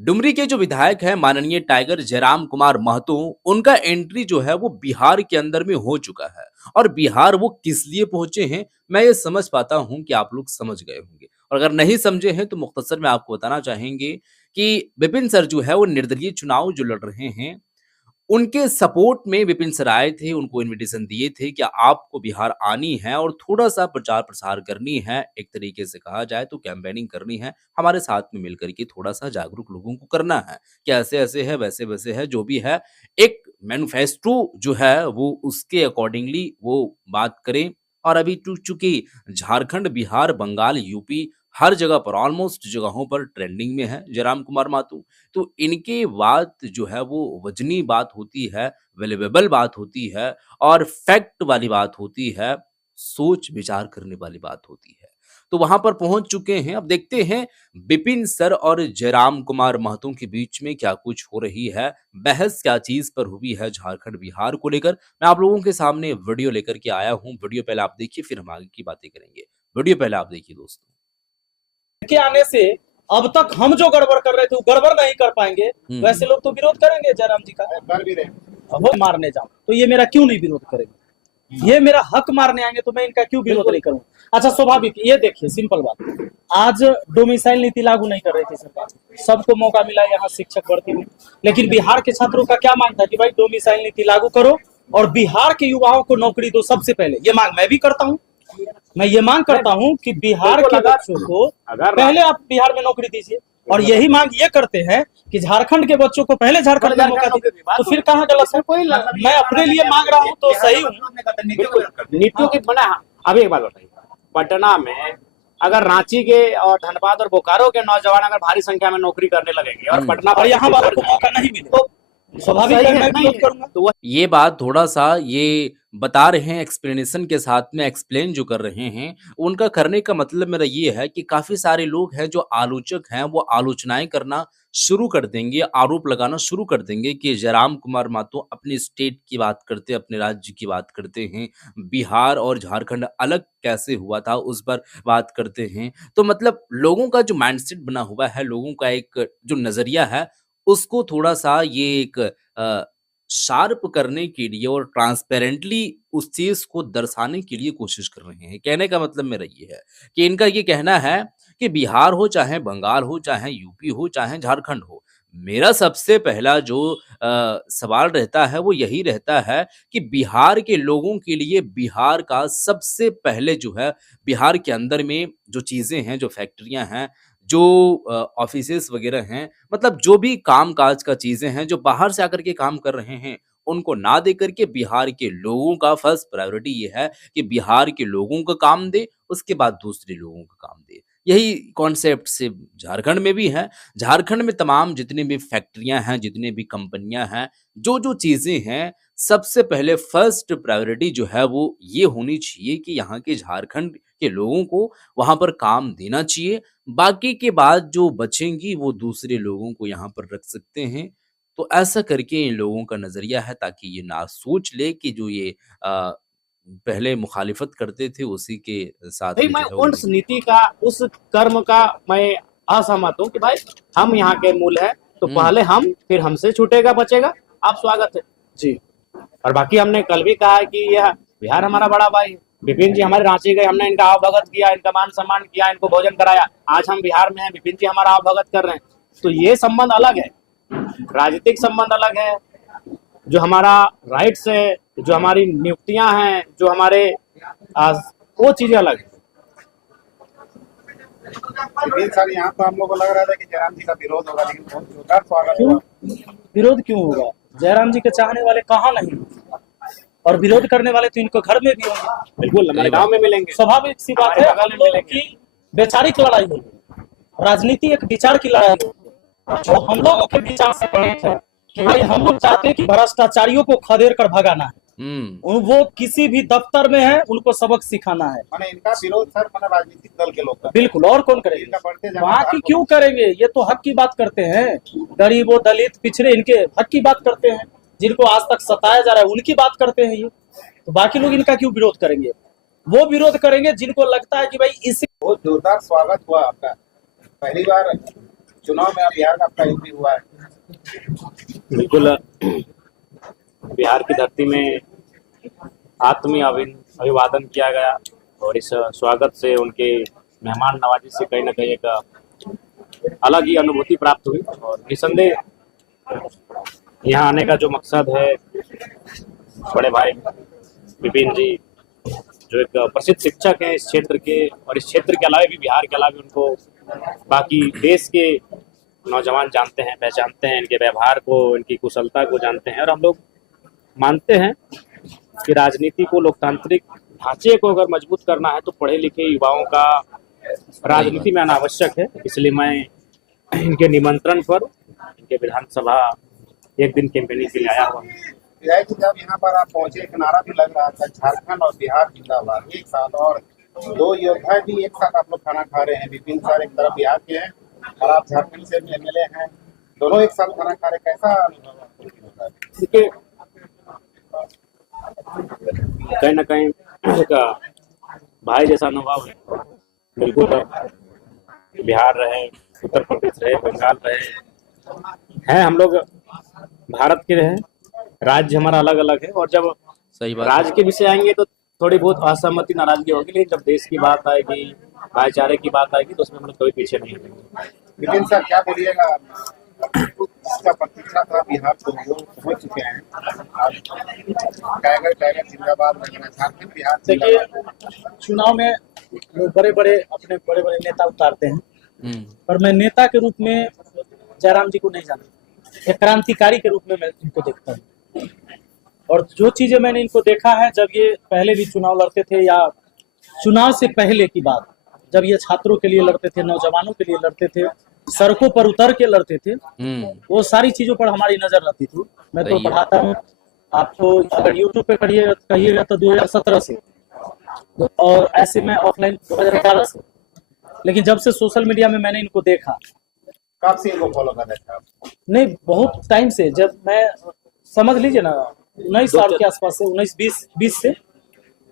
डुमरी के जो विधायक हैं माननीय टाइगर जयराम कुमार महतो, उनका एंट्री जो है वो बिहार के अंदर में हो चुका है। और बिहार वो किस लिए पहुंचे हैं, मैं ये समझ पाता हूं कि आप लोग समझ गए होंगे। और अगर नहीं समझे हैं तो मुख्तसर में आपको बताना चाहेंगे कि विपिन सर जो है वो निर्दलीय चुनाव जो लड़ रहे हैं, उनके सपोर्ट में विपिन सर आए थे, उनको इन्विटेशन दिए थे कि आपको बिहार आनी है और थोड़ा-सा प्रचार-प्रसार करनी है, एक तरीके से कहा जाए तो कैम्पेनिंग करनी है, हमारे साथ में मिल कर के थोड़ा-सा जागरूक लोगों को करना है कि ऐसे-ऐसे है, वैसे-वैसे है, जो भी है, एक मैनिफेस्टो जो है वो उसके अकॉर्डिंगली वो बात करें। और अभी चूँकि झारखंड, बिहार, बंगाल, यूपी हर जगह पर ऑलमोस्ट जगहों पर ट्रेंडिंग में है जयराम कुमार माथुर। तो इनकी बात जो है वो वज़नी बात होती है, वैल्यूएबल बात होती है और फैक्ट वाली बात होती है, सोच-विचार करने वाली बात होती है। तो वहाँ पर पहुँच चुके हैं, अब देखते हैं विपिन सर और जयराम कुमार महतो के बीच में क्या कुछ हो रही है, बहस क्या चीज़ पर हुई है झारखंड-बिहार को लेकर। मैं आप लोगों के सामने वीडियो लेकर के आया हूँ, वीडियो पहले आप देखिए फिर हम आगे की बातें करेंगे। वीडियो पहले आप देखिए दोस्तों। के आने से अब तक हम जो गड़बड़ कर रहे थे वो गड़बड़ नहीं कर पाएंगे। वैसे लोग तो विरोध करेंगे जयराम जी का, कर भी रहे वो मारने जाऊं तो ये मेरा क्यों नहीं विरोध करेंगे? ये मेरा हक मारने आएंगे तो मैं इनका क्यों विरोध नहीं करूं? अच्छा स्वाभाविक, ये देखिए सिंपल बात, आज डोमिसाइल नीति लागू नहीं कर रही थी सरकार, सबको मौका मिला यहाँ शिक्षक भर्ती में, लेकिन बिहार के छात्रों का क्या मांग था कि भाई डोमिसाइल नीति लागू करो और बिहार के युवाओं को नौकरी दो। सबसे पहले ये मांग मैं भी करता हूँ, मैं ये मांग करता हूँ कि बिहार के बच्चों को पहले आप बिहार में नौकरी दीजिए, और यही मांग ये करते हैं कि झारखंड के बच्चों को पहले झारखंड में मौका दीजिए। तो फिर कहाँ गलत है? मैं अपने लिए मांग रहा हूँ तो सही हूँ। नीतियों की बना। अभी एक बात बताइए, पटना में अगर रांची के और धनबाद और बोकारो के नौजवान अगर भारी संख्या में नौकरी करने लगेंगे और पटना और यहाँ वालों को मौका नहीं मिले तो स्वाभाविक है मैं विरोध करूंगा। तो ये बात थोड़ा-सा ये बता रहे हैं, एक्सप्लेनेशन के साथ में एक्सप्लेन जो कर रहे हैं, उनका करने का मतलब मेरा ये है कि काफ़ी सारे लोग हैं जो आलोचक हैं, वो आलोचनाएँ करना शुरू कर देंगे, आरोप लगाना शुरू कर देंगे कि जयराम कुमार मातो अपने स्टेट की बात करते हैं, अपने राज्य की बात करते हैं, बिहार और झारखंड अलग कैसे हुआ था उस पर बात करते हैं। तो मतलब लोगों का जो माइंडसेट बना हुआ है, लोगों का एक जो नज़रिया है, उसको थोड़ा-सा ये एक शार्प करने के लिए और ट्रांसपेरेंटली उस चीज़ को दर्शाने के लिए कोशिश कर रहे हैं। कहने का मतलब मेरा ये है कि इनका ये कहना है कि बिहार हो, चाहे बंगाल हो, चाहे यूपी हो, चाहे झारखंड हो, मेरा सबसे पहला जो सवाल रहता है वो यही रहता है कि बिहार के लोगों के लिए बिहार का सबसे पहले जो है बिहार के अंदर में जो चीज़ें हैं, जो फैक्ट्रियाँ हैं, जो ऑफ़िसेज़ वग़ैरह हैं, मतलब जो भी काम-काज का चीज़ें हैं, जो बाहर से आकर के काम कर रहे हैं, उनको ना दे कर के बिहार के लोगों का फर्स्ट प्रायोरिटी ये है कि बिहार के लोगों का काम दे, उसके बाद दूसरे लोगों का काम दे। यही कॉन्सेप्ट सिर्फ़ झारखंड में भी है। झारखंड में तमाम जितनी भी फैक्ट्रियाँ हैं, जितनी भी कंपनियाँ हैं, जो-जो चीज़ें हैं, सबसे पहले फर्स्ट प्रायोरिटी जो है वो ये होनी चाहिए कि यहाँ के झारखंड के लोगों को वहाँ पर काम देना चाहिए। बाकी के बाद जो बचेंगी वो दूसरे लोगों को यहाँ पर रख सकते हैं। तो ऐसा करके इन लोगों का नज़रिया है ताकि ये ना सोच ले कि जो ये पहले मुखालिफत करते थे उसी के साथ भाई में मैं जो है वो उस नीति का, उस कर्म का मैं असहमत हूँ कि भाई हम यहाँ के मूल है तो पहले हम, फिर हमसे छूटेगा बचेगा। आप स्वागत है जी। और बाकी हमने कल भी कहा है कि यह बिहार हमारा बड़ा भाई है। विपिन जी हमारे रांची गए, हमने इनका आवभगत किया, इनका मान सम्मान किया, इनको भोजन कराया। आज हम बिहार में हैं, विपिन जी हमारा आवभगत कर रहे हैं, तो ये संबंध अलग है, राजनीतिक संबंध अलग है। जो हमारा राइट्स है, जो हमारी नियुक्तियां हैं, जो हमारे वो चीजें अलग है। सर यहाँ तो हम लोग को लग रहा था कि जयराम जी का विरोध होगा, लेकिन बहुत जोरदार स्वागत हुआ। विरोध क्यों होगा? जयराम जी के चाहने वाले कहाँ नहीं, और विरोध करने वाले तो इनको घर में भी होंगे। बिल्कुल हमारे गांव में मिलेंगे। स्वाभाविक सी बात है, हम लोगों की वैचारिक लड़ाई होगी, राजनीति एक विचार की लड़ाई होगी। जो हम लोगों के विचार से प्रेरित है कि भाई हम लोग चाहते हैं कि भ्रष्टाचारियों को खदेड़ कर भगाना है, वो किसी भी दफ्तर में है उनको सबक सिखाना है। माने इनका विरोध सर माने राजनीतिक दल के लोग, बिल्कुल, और कौन करेंगे? वहाँ की क्यों करेंगे? ये तो हक की बात करते हैं, गरीबों, दलित, पिछड़े, इनके हक की बात करते हैं, जिनको आज तक सताया जा रहा है उनकी बात करते हैं ये। तो बाकी लोग इनका क्यों विरोध करेंगे? वो विरोध करेंगे जिनको लगता है कि भाई इसी। बहुत जोरदार स्वागत हुआ आपका। पहली बार चुनाव में अब बिहार का आपका एंट्री हुआ है। बिल्कुल बिहार की धरती में आत्मीय अभिवादन किया गया और इस स्वागत से उनके मेहमान नवाजी से कहीं ना कहीं एक अलग ही अनुभूति प्राप्त हुई और निसंदेह यहाँ आने का जो मकसद है, बड़े भाई विपिन जी जो एक प्रसिद्ध शिक्षक हैं इस क्षेत्र के, और इस क्षेत्र के अलावा भी, बिहार के अलावा भी उनको बाकी देश के नौजवान जानते हैं, पहचानते हैं, इनके व्यवहार को, इनकी कुशलता को जानते हैं। और हम लोग मानते हैं कि राजनीति को, लोकतांत्रिक ढांचे को अगर मजबूत करना है तो पढ़े लिखे युवाओं का राजनीति में आना आवश्यक है। इसलिए मैं इनके निमंत्रण पर इनके विधानसभा एक दिन कैंपेनिंग के लिए आया हुआ हूँ। विधायक जी, जब यहाँ पर आप पहुंचे एक नारा भी लग रहा था, झारखंड और बिहार जिंदाबाद एक साथ, और दो योद्धा भी एक साथ आप लोग खाना खा रहे हैं। विपिन सर एक तरफ बिहार के हैं और आप झारखंड से एमएलए हैं, दोनों एक साथ खाना खा रहे, कैसा अनुभव होता है? देखिए, कहीं ना कहीं एक भाई जैसा अनुभव है। बिल्कुल बिहार रहे, उत्तर प्रदेश रहे, बंगाल रहे हैं, हम लोग भारत के रहे, राज्य हमारा अलग अलग है। और जब सही बात राज्य के विषय आएंगे तो थोड़ी बहुत असहमति, नाराजगी होगी, लेकिन जब देश की बात आएगी, भाईचारे की बात आएगी तो उसमें हम लोग कभी पीछे नहीं हटेंगे। विपिन सर क्या बोलिएगा, इसका प्रतीक्षा था बिहार को, वो हो चुके हैं, टाइगर टाइगर जिंदाबाद रहेगा, झारखंड बिहार देखिए, जिंदाबाद। चुनाव में लोग बड़े बड़े अपने बड़े बड़े नेता उतारते हैं, पर मैं नेता के रूप में जयराम जी को नहीं जानता, एक क्रांतिकारी के रूप में मैं इनको देखता हूँ। और जो चीजें मैंने इनको देखा है, जब ये पहले भी चुनाव लड़ते थे या चुनाव से पहले की बात, जब ये छात्रों के लिए लड़ते थे, नौजवानों के लिए लड़ते थे, सड़कों पर उतर के लड़ते थे, वो सारी चीजों पर हमारी नजर रहती थी। मैं तो पढ़ाता हूँ आपको, अगर यूट्यूब पे कहिएगा तो 2017 से, और ऐसे में ऑफलाइन 2011 से, लेकिन जब से सोशल मीडिया में मैंने इनको देखा, कब से इनको फॉलो कर रहे थे आप? नहीं बहुत टाइम से, जब मैं समझ लीजिए ना 19 साल के आसपास से, 19-20 से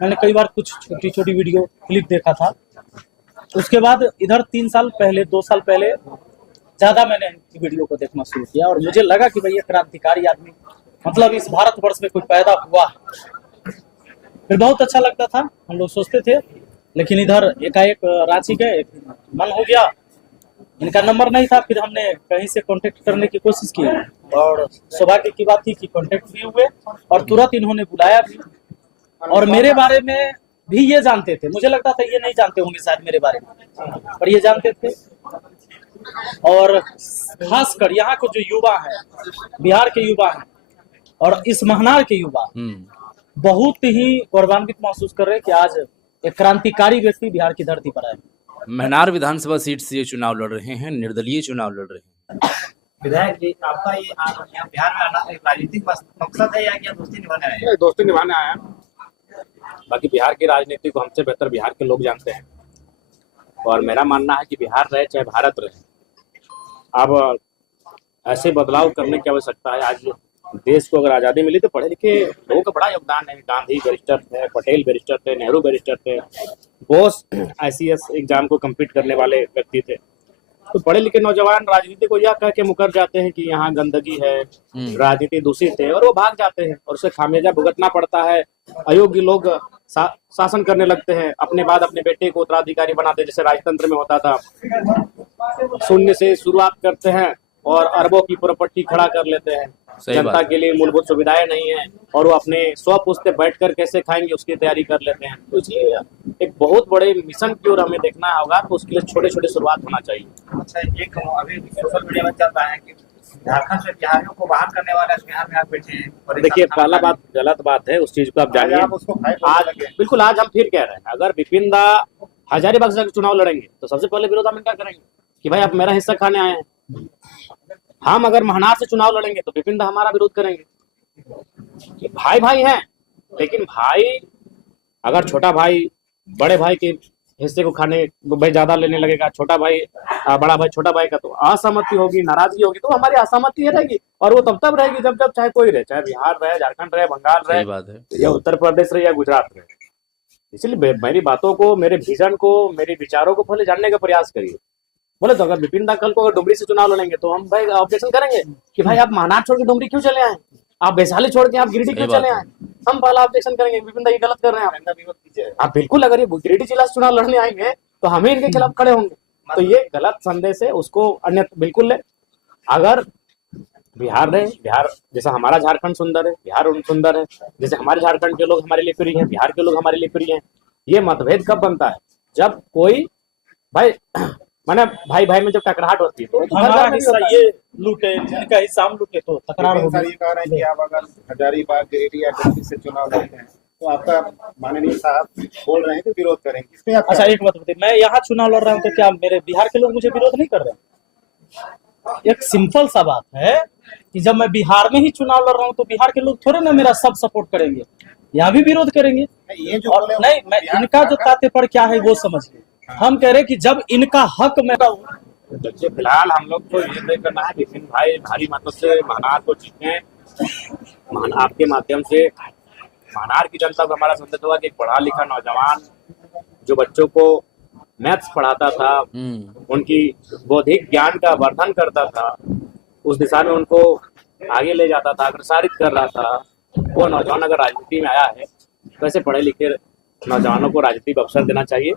मैंने कई बार कुछ छोटी छोटी वीडियो क्लिप देखा था। उसके बाद इधर 3 साल पहले, 2 साल पहले ज्यादा मैंने इनकी वीडियो को देखना शुरू किया, और मुझे लगा कि भाई ये क्रांतिकारी आदमी, मतलब इस भारतवर्ष में कोई पैदा हुआ है। फिर बहुत अच्छा लगता था, हम लोग सोचते थे, लेकिन इधर एकाएक रांची गए, मन हो गया, इनका नंबर नहीं था, फिर हमने कहीं से कांटेक्ट करने की कोशिश की, और सौभाग्य की बात थी कि कांटेक्ट भी हुए और तुरंत इन्होंने बुलाया भी। और मेरे बारे में भी ये जानते थे, मुझे लगता था ये नहीं जानते होंगे शायद मेरे बारे में, पर ये जानते थे। और खासकर यहाँ के जो युवा हैं, बिहार के युवा हैं और इस महनार के युवा बहुत ही गौरवान्वित महसूस कर रहे हैं कि आज एक क्रांतिकारी व्यक्ति बिहार की धरती पर आए। महनार विधानसभा सीट से ये चुनाव लड़ रहे हैं, निर्दलीय चुनाव लड़ रहे हैं। विधायक जी, आपका ये यहाँ बिहार में आना एक राजनीतिक मकसद है या क्या दोस्ती निभाने आए हैं? दोस्ती निभाने आया। बाकी बिहार की राजनीति को हमसे बेहतर बिहार के लोग जानते हैं, और मेरा मानना है कि बिहार रहे चाहे भारत रहे, अब ऐसे बदलाव करने की आवश्यकता है। आज देश को अगर आज़ादी मिली तो पढ़े लिखे लोगों का बड़ा योगदान है। गांधी बैरिस्टर थे, पटेल बैरिस्टर थे, नेहरू बैरिस्टर थे, बोस ICS एग्जाम को कम्पीट करने वाले व्यक्ति थे। तो पढ़े लिखे नौजवान राजनीति को यह कह के मुकर जाते हैं कि यहाँ गंदगी है, राजनीति दूषित है, और वो भाग जाते हैं और उसे खामियाजा भुगतना पड़ता है। अयोग्य लोग शासन करने लगते हैं, अपने बाद अपने बेटे को उत्तराधिकारी बनाते, जैसे राजतंत्र में होता था। शून्य से शुरुआत करते हैं और अरबों की प्रॉपर्टी खड़ा कर लेते हैं। जनता के लिए मूलभूत सुविधाएं नहीं है, और वो अपने स्वपुष्ट पे बैठकर कैसे खाएंगे उसकी तैयारी कर लेते हैं। तो इसलिए एक बहुत बड़े मिशन की ओर हमें देखना होगा, तो उसके लिए छोटे छोटे शुरुआत होना चाहिए। अच्छा, एक अभी सोशल मीडिया में चल रहा है कि झारखंड से बिहारियों को बाहर करने वाले बिहार में आप बैठे हैं। देखिए, पहला बात गलत बात है, उस चीज को आप जानिए। आज बिल्कुल, आज हम फिर कह रहे हैं, अगर विपिन दा हजारीबाग से चुनाव लड़ेंगे तो सबसे पहले विरोध हम इनका करेंगे कि भाई आप मेरा हिस्सा खाने आए हैं। हम अगर महनार से चुनाव लड़ेंगे तो विपिन दा हमारा विरोध करेंगे। भाई भाई हैं, लेकिन भाई अगर छोटा भाई बड़े भाई के हिस्से को खाने भाई ज्यादा लेने लगेगा, छोटा भाई बड़ा भाई छोटा भाई का, तो असहमति होगी, नाराजगी होगी। तो हमारी असहमति रहेगी, और वो तब रहेगी जब चाहे कोई रहे, चाहे बिहार रहे, झारखंड रहे, बंगाल रहे, या उत्तर प्रदेश रहे, या गुजरात रहे। इसलिए मेरी बातों को, मेरे विजन को, मेरे विचारों को पहले जानने का प्रयास करिए। बोले तो अगर विपिन दा कल को अगर डुमरी से चुनाव लड़ेंगे तो हम भाई ऑब्जेक्शन करेंगे कि भाई आप महानाट छोड़ के डुमरी क्यों चले आए, आप वैशाली छोड़ के आप गिरिडीह सही क्यों बात चले है। आए। हम पहला ऑब्जेक्शन करेंगे विपिन दा ये गलत कर रहे हैं इनका विरोध कीजिए। आप बिल्कुल अगर ये गिरिडीह जिला से चुनाव लड़ने आएंगे तो हमें इनके खिलाफ खड़े होंगे। तो ये गलत संदेश है, उसको अन्य बिल्कुल ले। अगर बिहार है, बिहार जैसा हमारा झारखंड सुंदर है, बिहार सुंदर है, जैसे हमारे झारखंड के लोग हमारे लिए प्रिय हैं, बिहार के लोग हमारे लिए प्रिय हैं। ये मतभेद कब बनता है, जब कोई भाई माने भाई भाई में जब टकराहट होती है तो घर हमारा घर में भी हिस्सा होता है। ये लूटे, इनका हिस्सा हम लूटे तो तकरार विपिन सर होगी। ये कह रहे हैं कि आप अगर हजारीबाग गिरिडीह या डुमरी से चुनाव लड़ते हैं तो आपका माननीय साहब बोल रहे हैं कि विरोध करेंगे, इस पे आप अच्छा एक बात बताइए, मैं यहाँ चुनाव लड़ रहा हूँ तो क्या मेरे बिहार के लोग मुझे विरोध नहीं कर रहे हैं? एक सिंपल सा बात है कि जब मैं बिहार में ही चुनाव लड़ रहा हूँ तो बिहार के लोग थोड़े ना मेरा सब सपोर्ट करेंगे, यहाँ भी विरोध करेंगे। ये जो और बोले नहीं, मैं इनका जो तात्पर्य क्या है वो समझिए। हम कह रहे हैं कि जब इनका हक मैं देखिए फिलहाल हम लोग को ये तय करना है विपिन भाई भारी मतों से महानार को जीते हैं। आपके माध्यम से महानार की जनता को हमारा संदेश होगा कि एक पढ़ा लिखा नौजवान जो बच्चों को मैथ्स पढ़ाता था, उनकी बौद्धिक ज्ञान का वर्धन करता था, उस दिशा में उनको आगे ले जाता था, अग्रसारित कर रहा था, वो नौजवान अगर राजनीति में आया है तो ऐसे पढ़े लिखे नौजवानों को राजनीति में अवसर देना चाहिए।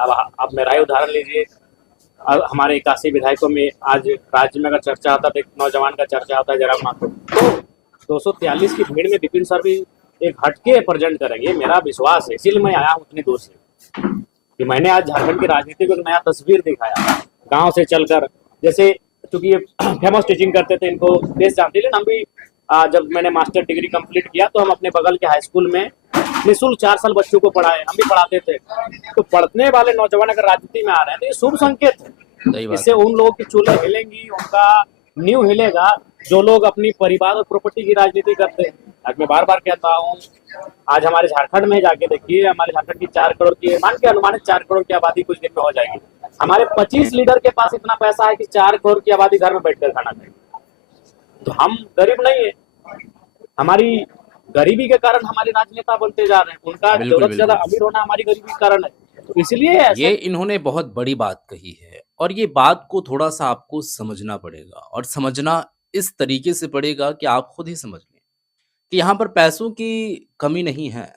अब मेरा ही उदाहरण लीजिए, अब हमारे 81 विधायकों में आज राज्य में अगर चर्चा होता तो एक नौजवान का चर्चा होता है जयराम माथुर, तो 243 की भीड़ में विपिन सर भी एक हटके प्रेजेंट करेंगे, मेरा विश्वास है। इसीलिए मैं आया हूँ उतनी दूर से कि मैंने आज झारखंड की राजनीति को एक नया तस्वीर दिखाया गांव से चलकर। जैसे चूंकि ये फेमस टीचिंग करते थे, इनको देश जानते, लेकिन हम भी जब मैंने मास्टर डिग्री कंप्लीट किया तो हम अपने बगल के हाई स्कूल में निःशुल्क 4 साल बच्चों को पढ़ाए, हम भी पढ़ाते थे। तो पढ़ने वाले नौजवान अगर राजनीति में आ रहे हैं तो ये शुभ संकेत सही है। बात इससे उन लोगों की चूल्हे हिलेंगी, उनका नींव हिलेगा जो लोग अपनी परिवार और प्रॉपर्टी की राजनीति करते हैं। आज मैं बार बार कहता हूँ, आज हमारे झारखंड में जाके देखिए, हमारे झारखंड की 4 करोड़ की मान के अनुमानित 4 करोड़ की आबादी कुछ दिन में हो जाएगी। हमारे 25 लीडर के पास इतना पैसा है कि 4 करोड़ की आबादी घर में बैठकर खाना खाएगी। तो हम गरीब नहीं है, हमारी गरीबी के कारण हमारे राजनेता बनते जा रहे हैं, उनका बिल्कुल, जरूरत से ज्यादा बिल्कुल। अमीर होना हमारी गरीबी के कारण है। तो इसलिए ये ऐसे इन्होंने बहुत बड़ी बात कही है और ये बात को थोड़ा-सा आपको समझना पड़ेगा और समझना इस तरीके से पड़ेगा कि आप खुद ही समझ लें कि यहाँ पर पैसों की कमी नहीं है।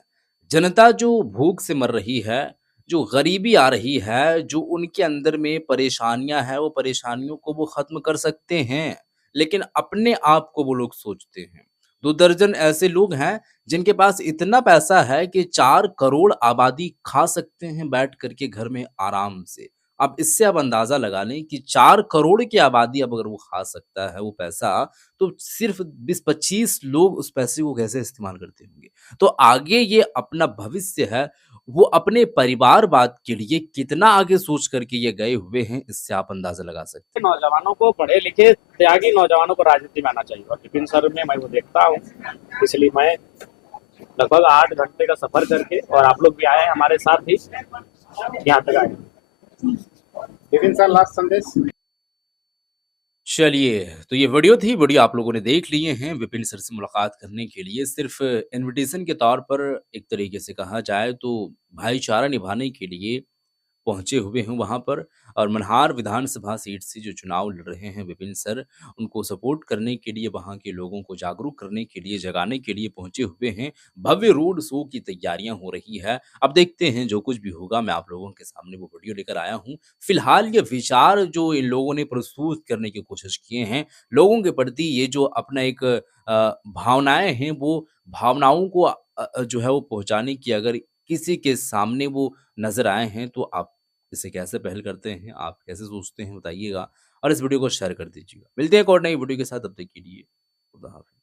जनता जो भूख से मर रही है, जो गरीबी आ रही है, जो उनके अंदर में परेशानियाँ हैं, वो परेशानियों को वो ख़त्म कर सकते हैं, लेकिन अपने आप को वो लोग सोचते हैं। 2 दर्जन ऐसे लोग हैं जिनके पास इतना पैसा है कि 4 करोड़ आबादी खा सकते हैं बैठ कर के घर में आराम से। अब इससे आप अंदाज़ा लगा लें कि 4 करोड़ की आबादी अब अगर वो खा सकता है वो पैसा, तो सिर्फ़ 20-25 लोग उस पैसे को कैसे इस्तेमाल करते होंगे। तो आगे ये अपना भविष्य है, वो अपने परिवारवाद के लिए कितना आगे सोच कर के ये गए हुए हैं, इससे आप अंदाज़ा लगा सकते हैं। नौजवानों को, पढ़े लिखे त्यागी नौजवानों को राजनीति में आना चाहिए। और विपिन सर में मैं वो देखता हूँ, इसलिए मैं लगभग 8 घंटे का सफर करके, और आप लोग भी आए हैं हमारे साथ ही, यहाँ तक आए। विपिन सर लास्ट संदेश। चलिए, तो ये वीडियो आप लोगों ने देख लिए हैं विपिन सर से मुलाकात करने के लिए सिर्फ़ इन्विटेशन के तौर पर एक तरीके से कहा जाए तो भाईचारा निभाने के लिए पहुँचे हुए हैं वहाँ पर और मन्हार विधानसभा सीट से जो चुनाव लड़ रहे हैं विपिन सर, उनको सपोर्ट करने के लिए, वहाँ के लोगों को जागरूक करने के लिए, जगाने के लिए पहुँचे हुए हैं। भव्य रोड शो की तैयारियाँ हो रही है। अब देखते हैं जो कुछ भी होगा, मैं आप लोगों के सामने वो वीडियो लेकर आया हूँ। फिलहाल ये विचार जो इन लोगों ने प्रस्तुत करने की कोशिश किए हैं, लोगों के प्रति ये जो अपना एक भावनाएँ हैं, वो भावनाओं को जो है वो पहुँचाने की अगर किसी के सामने वो नज़र आए हैं, तो आप इसे कैसे पहल करते हैं? आप कैसे सोचते हैं बताइएगा और इस वीडियो को शेयर कर दीजिएगा। मिलते हैं एक और नई वीडियो के साथ, तब तक के लिए खुदा हाफ़िज़।